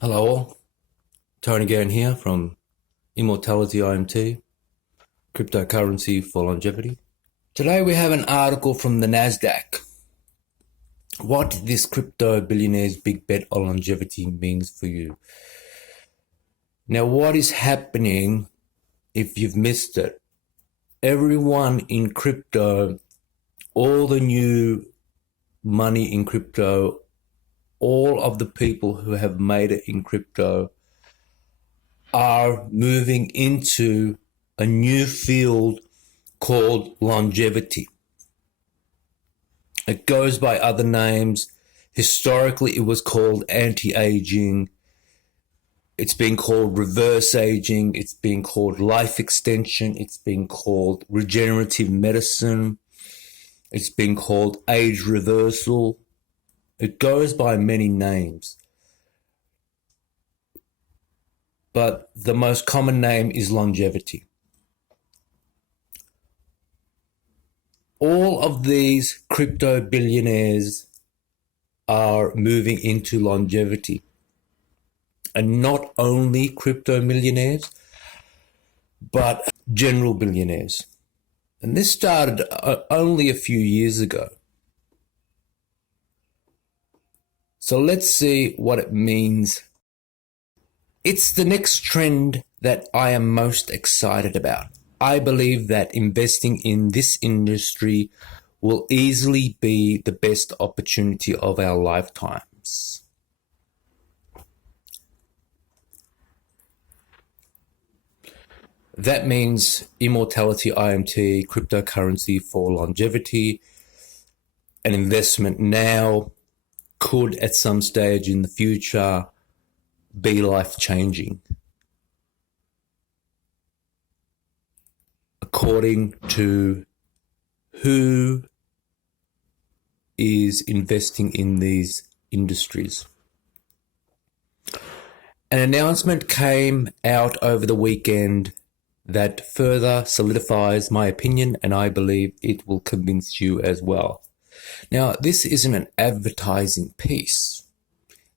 Hello all, Tony again here from Immortality IMT, cryptocurrency for longevity. Today we have an article from the NASDAQ. What this crypto billionaires big bet on longevity means for you. Now what is happening if you've missed it? Everyone in crypto, all the new money in crypto, all of the people who have made it in crypto are moving into a new field called longevity. It goes by other names. Historically, it was called anti-aging. It's been called reverse aging. It's been called life extension. It's been called regenerative medicine. It's been called age reversal. It goes by many names, but the most common name is longevity. All of these crypto billionaires are moving into longevity, and not only crypto millionaires, but general billionaires. And this started only a few years ago. So let's see what it means. It's the next trend that I am most excited about. I believe that investing in this industry will easily be the best opportunity of our lifetimes. That means Immortality IMT, cryptocurrency for longevity, an investment now could at some stage in the future be life-changing. According to who is investing in these industries. An announcement came out over the weekend that further solidifies my opinion, and I believe it will convince you as well. Now, this isn't an advertising piece.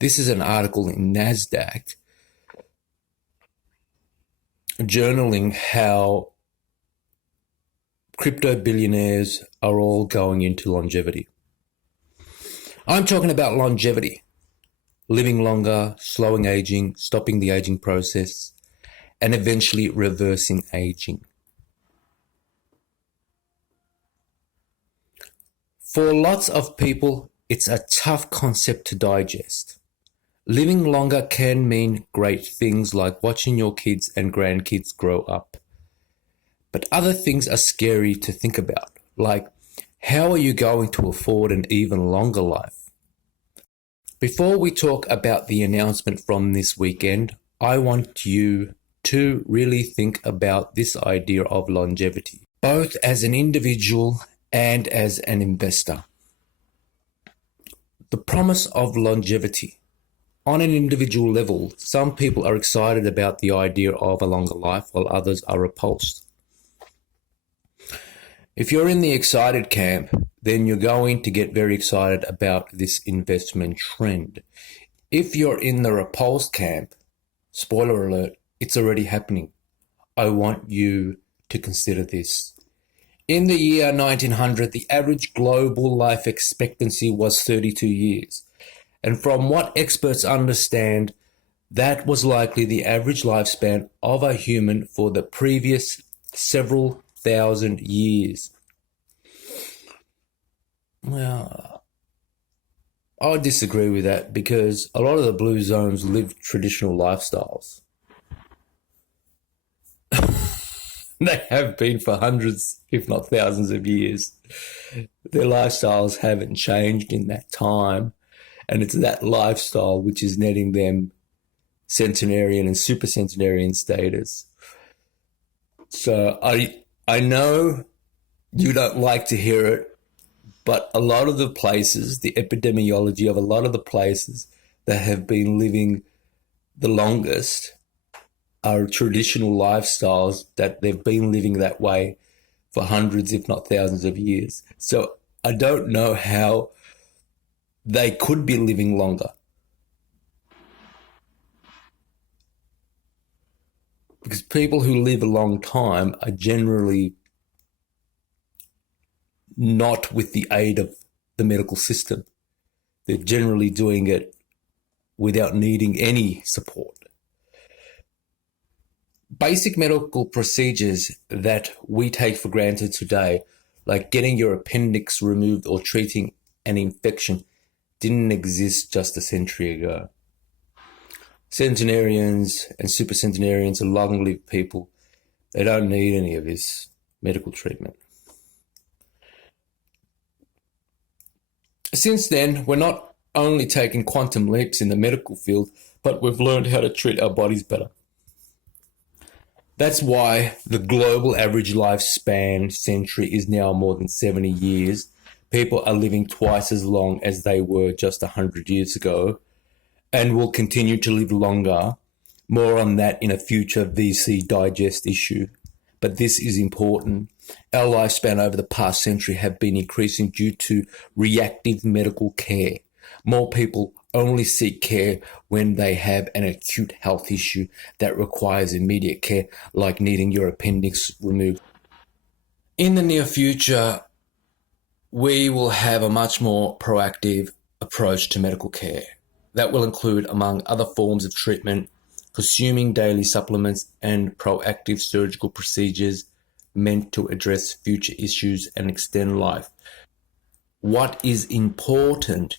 This is an article in NASDAQ journaling how crypto billionaires are all going into longevity. I'm talking about longevity, living longer, slowing aging, stopping the aging process, and eventually reversing aging. For lots of people, it's a tough concept to digest. Living longer can mean great things like watching your kids and grandkids grow up. But other things are scary to think about, like how are you going to afford an even longer life? Before we talk about the announcement from this weekend, I want you to really think about this idea of longevity, both as an individual and as an investor. The promise of longevity. On an individual level, some people are excited about the idea of a longer life while others are repulsed. If you're in the excited camp, then you're going to get very excited about this investment trend. If you're in the repulsed camp, spoiler alert, it's already happening. I want you to consider this. In the year 1900, the average global life expectancy was 32 years. And from what experts understand, that was likely the average lifespan of a human for the previous several thousand years. Well, I disagree with that because a lot of the blue zones live traditional lifestyles. They have been for hundreds, if not thousands of years. Their lifestyles haven't changed in that time. And it's that lifestyle which is netting them centenarian and super centenarian status. So I know you don't like to hear it, but a lot of the places, the epidemiology of a lot of the places that have been living the longest are traditional lifestyles that they've been living that way for hundreds, if not thousands of years. So I don't know how they could be living longer. Because people who live a long time are generally not with the aid of the medical system. They're generally doing it without needing any support. Basic medical procedures that we take for granted today, like getting your appendix removed or treating an infection, didn't exist just a century ago. Centenarians and supercentenarians are long-lived people. They don't need any of this medical treatment. Since then, we're not only taking quantum leaps in the medical field, but we've learned how to treat our bodies better. That's why the global average lifespan century is now more than 70 years. People are living twice as long as they were just 100 years ago and will continue to live longer. More on that in a future VC digest issue. But this is important. Our lifespan over the past century have been increasing due to reactive medical care. More people only seek care when they have an acute health issue that requires immediate care, like needing your appendix removed. In the near future, we will have a much more proactive approach to medical care. That will include, among other forms of treatment, consuming daily supplements and proactive surgical procedures meant to address future issues and extend life. What is important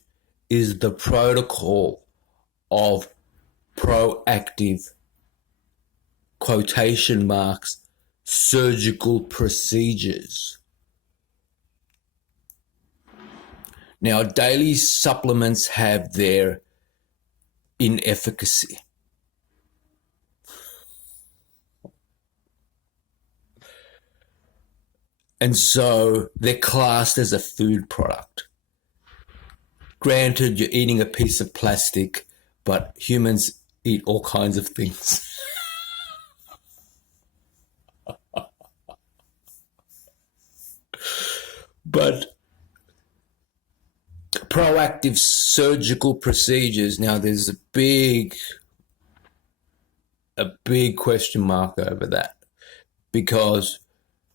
is the protocol of proactive, quotation marks, surgical procedures. Now, daily supplements have their inefficacy. And so they're classed as a food product. Granted, you're eating a piece of plastic, but humans eat all kinds of things. But proactive surgical procedures, now there's a big question mark over that, because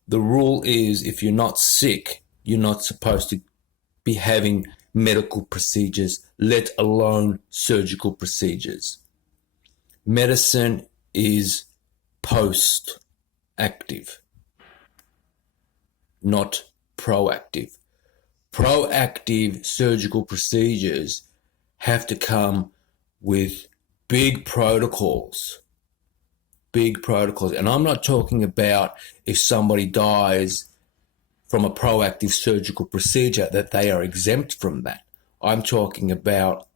the rule is if you're not sick, you're not supposed to be having medical procedures, let alone surgical procedures. Medicine is post-active, not proactive. Proactive surgical procedures have to come with big protocols. And I'm not talking about if somebody dies from a proactive surgical procedure that they are exempt from that. I'm talking about,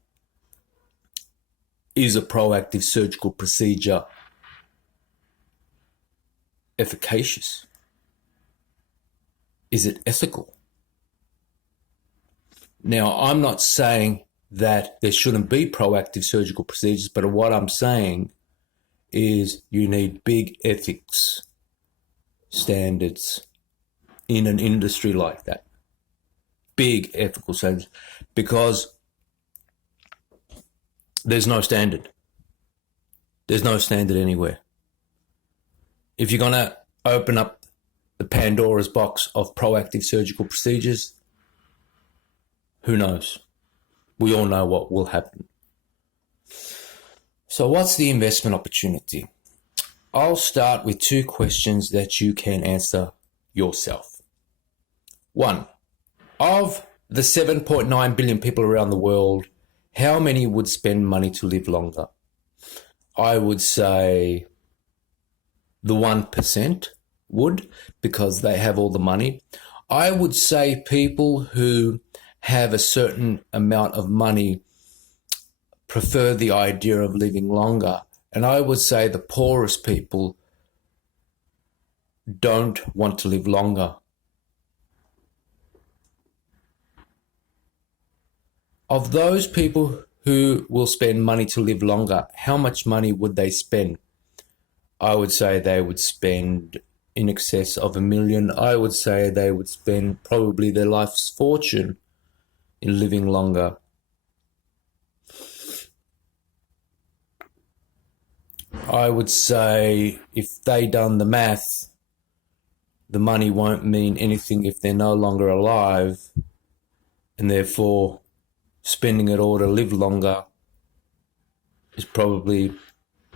is a proactive surgical procedure efficacious? Is it ethical? Now, I'm not saying that there shouldn't be proactive surgical procedures, but what I'm saying is you need big ethics standards in an industry like that. Big ethical standards, because there's no standard. There's no standard anywhere. If you're going to open up the Pandora's box of proactive surgical procedures, who knows? We all know what will happen. So what's the investment opportunity? I'll start with two questions that you can answer yourself. One, of the 7.9 billion people around the world, how many would spend money to live longer? I would say the 1% would, because they have all the money. I would say people who have a certain amount of money prefer the idea of living longer. And I would say the poorest people don't want to live longer. Of those people who will spend money to live longer, how much money would they spend? I would say they would spend in excess of $1 million. I would say they would spend probably their life's fortune in living longer. I would say if they done the math, the money won't mean anything if they're no longer alive, and therefore spending it all to live longer is probably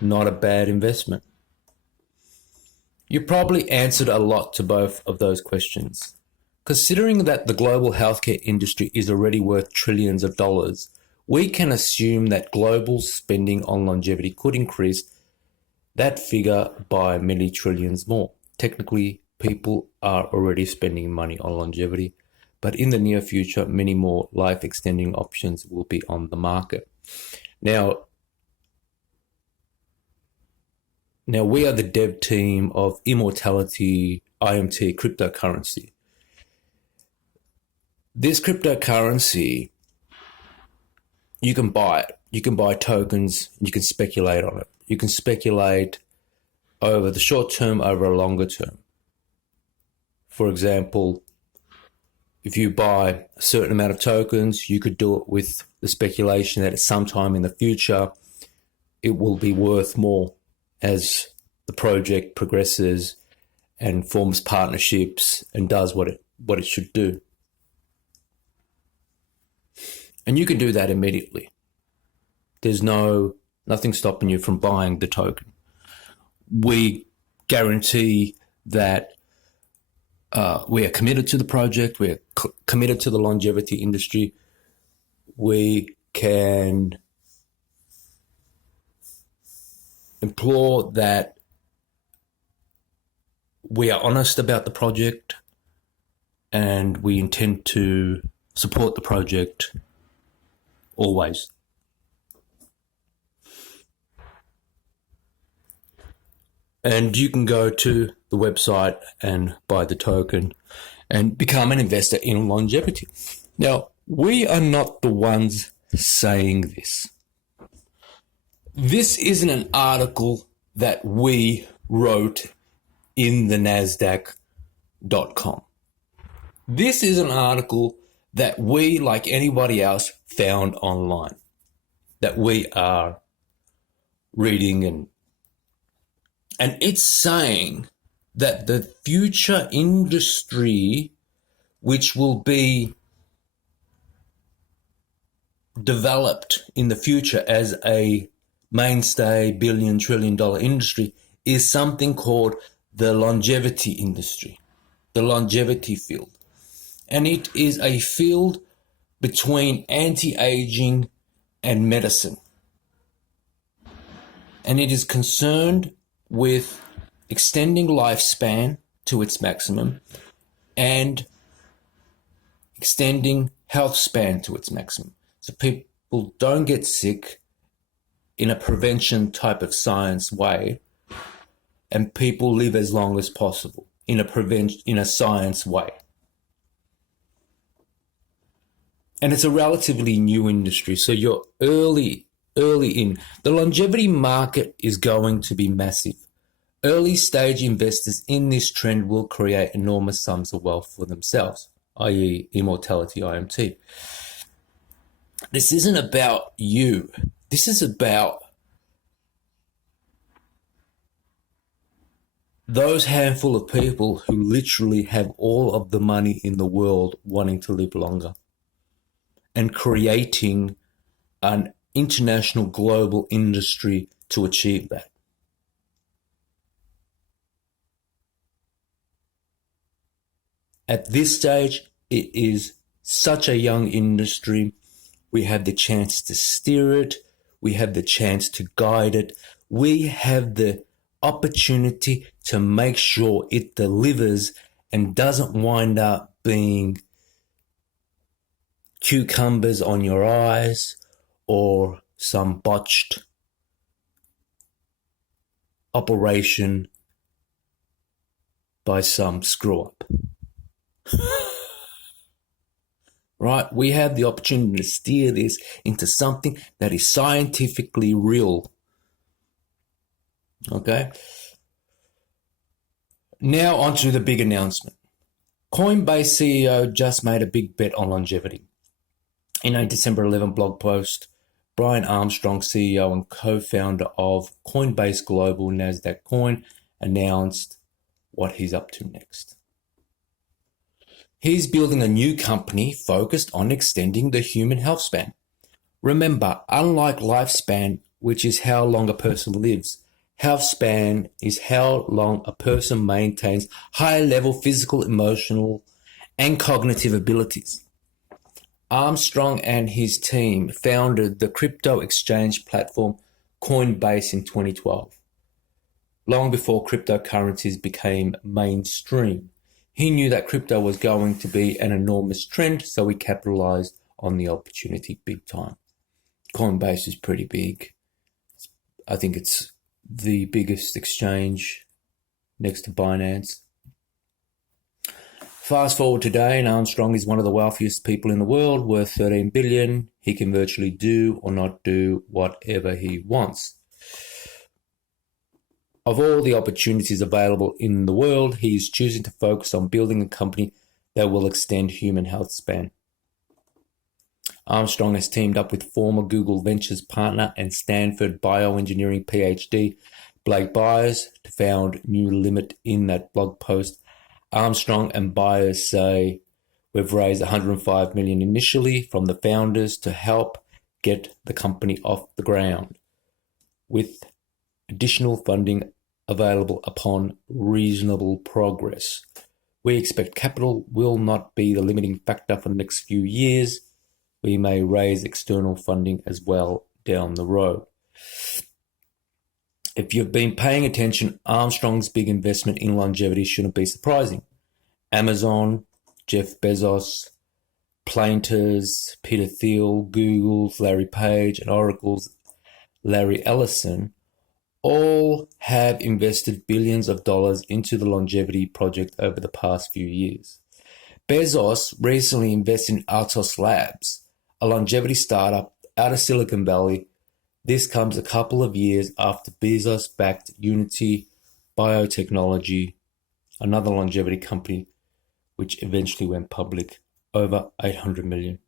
not a bad investment. You probably answered a lot to both of those questions. Considering that the global healthcare industry is already worth trillions of dollars, we can assume that global spending on longevity could increase that figure by many trillions more. Technically, people are already spending money on longevity, but in the near future, many more life-extending options will be on the market. Now, we are the dev team of Immortality IMT cryptocurrency. This cryptocurrency, you can buy it. You can buy tokens, and you can speculate on it. You can speculate over the short term, over a longer term. For example, if you buy a certain amount of tokens, you could do it with the speculation that at some time in the future, it will be worth more as the project progresses and forms partnerships and does what it should do. And you can do that immediately. There's nothing stopping you from buying the token. We guarantee that we are committed to the project. We are committed to the longevity industry. We can implore that we are honest about the project, and we intend to support the project always. And you can go to the website and buy the token and become an investor in longevity. Now, we are not the ones saying this. This isn't an article that we wrote in the NASDAQ.com. This is an article that we, like anybody else, found online, that we are reading, and it's saying that the future industry, which will be developed in the future as a mainstay $1 trillion industry, is something called the longevity industry, the longevity field. And it is a field between anti-aging and medicine. And it is concerned with extending lifespan to its maximum and extending health span to its maximum. So people don't get sick in a prevention type of science way, and people live as long as possible in a science way. And it's a relatively new industry, so you're early in. The longevity market is going to be massive. Early stage investors in this trend will create enormous sums of wealth for themselves, i.e. Immortality IMT. This isn't about you. This is about those handful of people who literally have all of the money in the world wanting to live longer, and creating an international global industry to achieve that. At this stage, it is such a young industry. We have the chance to steer it. We have the chance to guide it. We have the opportunity to make sure it delivers and doesn't wind up being cucumbers on your eyes or some botched operation by some screw up. Right? We have the opportunity to steer this into something that is scientifically real. Okay? Now onto the big announcement. Coinbase CEO just made a big bet on longevity. In a December 11 blog post, Brian Armstrong, CEO and co-founder of Coinbase Global NASDAQ Coin, announced what he's up to next. He's building a new company focused on extending the human health span. Remember, unlike lifespan, which is how long a person lives, health span is how long a person maintains high-level physical, emotional, and cognitive abilities. Armstrong and his team founded the crypto exchange platform Coinbase in 2012, long before cryptocurrencies became mainstream. He knew that crypto was going to be an enormous trend, so he capitalized on the opportunity big time. Coinbase is pretty big. I think it's the biggest exchange next to Binance. Fast forward today, and Armstrong is one of the wealthiest people in the world, worth $13 billion. He can virtually do or not do whatever he wants. Of all the opportunities available in the world, he is choosing to focus on building a company that will extend human health span. Armstrong has teamed up with former Google Ventures partner and Stanford bioengineering PhD Blake Byers to found New Limit. In that blog post, Armstrong and Byers say, "We've raised $105 million initially from the founders to help get the company off the ground, with additional funding available upon reasonable progress. We expect capital will not be the limiting factor for the next few years. We may raise external funding as well down the road." If you've been paying attention, Armstrong's big investment in longevity shouldn't be surprising. Amazon, Jeff Bezos, Planters, Peter Thiel, Google's Larry Page, and Oracle's Larry Ellison all have invested billions of dollars into the longevity project over the past few years. Bezos recently invested in Altos Labs, a longevity startup out of Silicon Valley. This comes a couple of years after Bezos backed Unity Biotechnology, another longevity company, which eventually went public for over $800 million.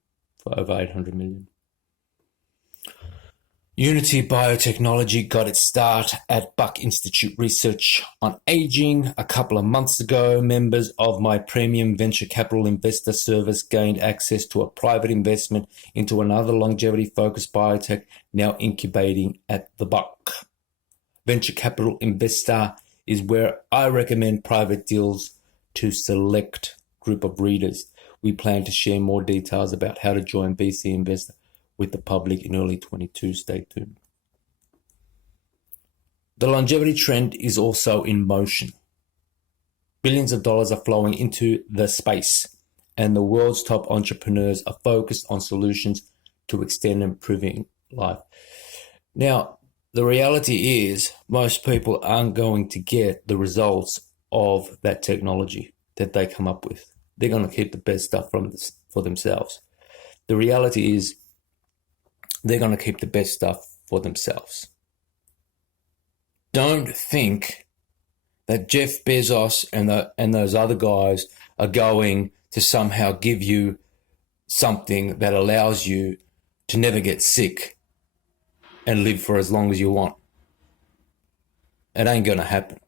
Unity Biotechnology got its start at Buck Institute Research on Aging a couple of months ago. Members of my premium venture capital investor service gained access to a private investment into another longevity-focused biotech now incubating at the Buck. Venture capital investor is where I recommend private deals to select group of readers. We plan to share more details about how to join VC Investor with the public in early 2022. Stay tuned. The longevity trend is also in motion. Billions of dollars are flowing into the space, and the world's top entrepreneurs are focused on solutions to extend and improving life. Now, the reality is most people aren't going to get the results of that technology that they come up with. They're going to keep the best stuff for themselves. The reality is they're going to keep the best stuff for themselves. Don't think that Jeff Bezos and those other guys are going to somehow give you something that allows you to never get sick and live for as long as you want. It ain't going to happen.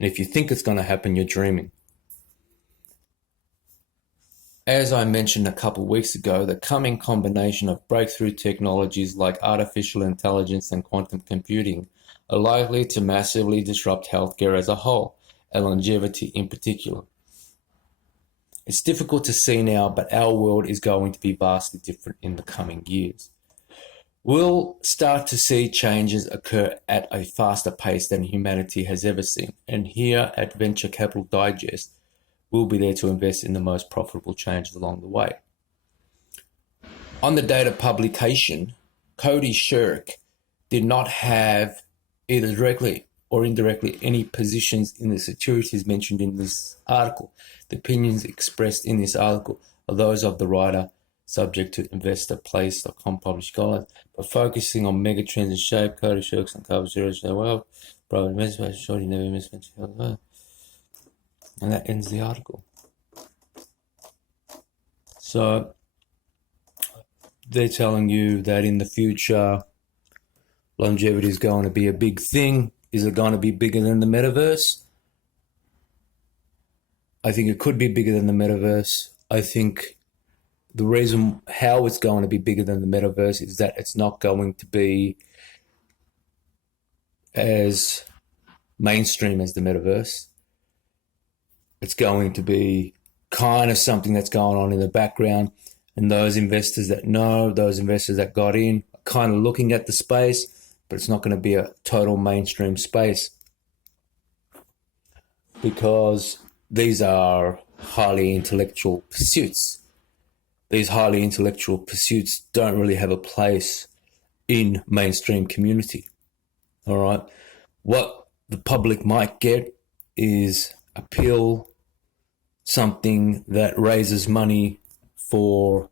And if you think it's going to happen, you're dreaming. As I mentioned a couple of weeks ago, the coming combination of breakthrough technologies like artificial intelligence and quantum computing are likely to massively disrupt healthcare as a whole, and longevity in particular. It's difficult to see now, but our world is going to be vastly different in the coming years. We'll start to see changes occur at a faster pace than humanity has ever seen, and here at Venture Capital Digest, we'll be there to invest in the most profitable changes along the way. On the date of publication, Cody Shirk did not have either directly or indirectly any positions in the securities mentioned in this article. The opinions expressed in this article are those of the writer, subject to investorplace.com published guidelines, but focusing on megatrends and shape. Cody Shirk's uncovered zeros so well, private investment, short, he never investment. And that ends the article. So they're telling you that in the future, longevity is going to be a big thing. Is it going to be bigger than the metaverse? I think it could be bigger than the metaverse. I think the reason how it's going to be bigger than the metaverse is that it's not going to be as mainstream as the metaverse. It's going to be kind of something that's going on in the background, and those investors that know, those investors that got in, are kind of looking at the space, but it's not going to be a total mainstream space because these are highly intellectual pursuits. These highly intellectual pursuits don't really have a place in mainstream community. All right. What the public might get is a pill, something that raises money for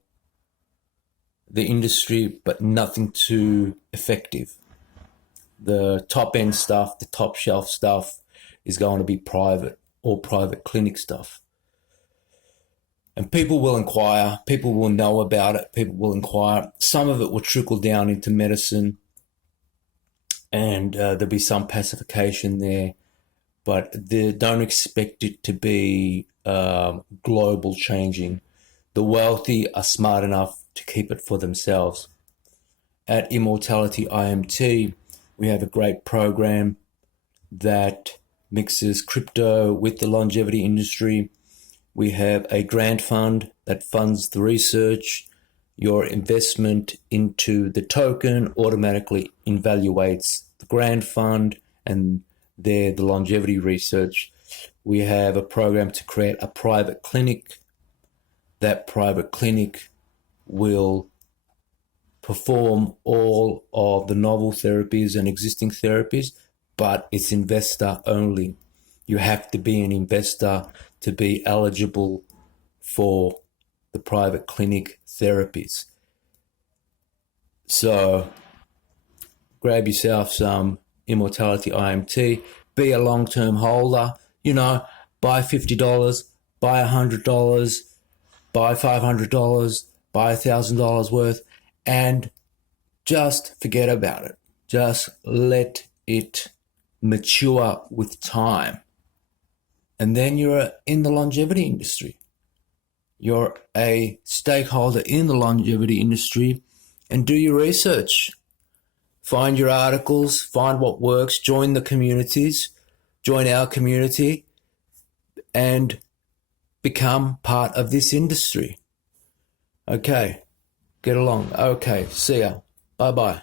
the industry, but nothing too effective. The top end stuff, the top shelf stuff is going to be private or private clinic stuff. And people will inquire, people will know about it, people will inquire. Some of it will trickle down into medicine, and there'll be some pacification there, but don't expect it to be global changing. The wealthy are smart enough to keep it for themselves. At Immortality IMT, we have a great program that mixes crypto with the longevity industry. We have a grant fund that funds the research. Your investment into the token automatically evaluates the grant fund and the longevity research. We have a program to create a private clinic. That private clinic will perform all of the novel therapies and existing therapies, but it's investor only. You have to be an investor to be eligible for the private clinic therapies. So grab yourself some Immortality IMT, be a long-term holder, buy $50, buy $100, buy $500, buy $1,000 worth, and just forget about it. Just let it mature with time. And then you're in the longevity industry. You're a stakeholder in the longevity industry, and do your research. Find your articles, find what works, join the communities, join our community, and become part of this industry. Okay, get along. Okay, see ya. Bye-bye.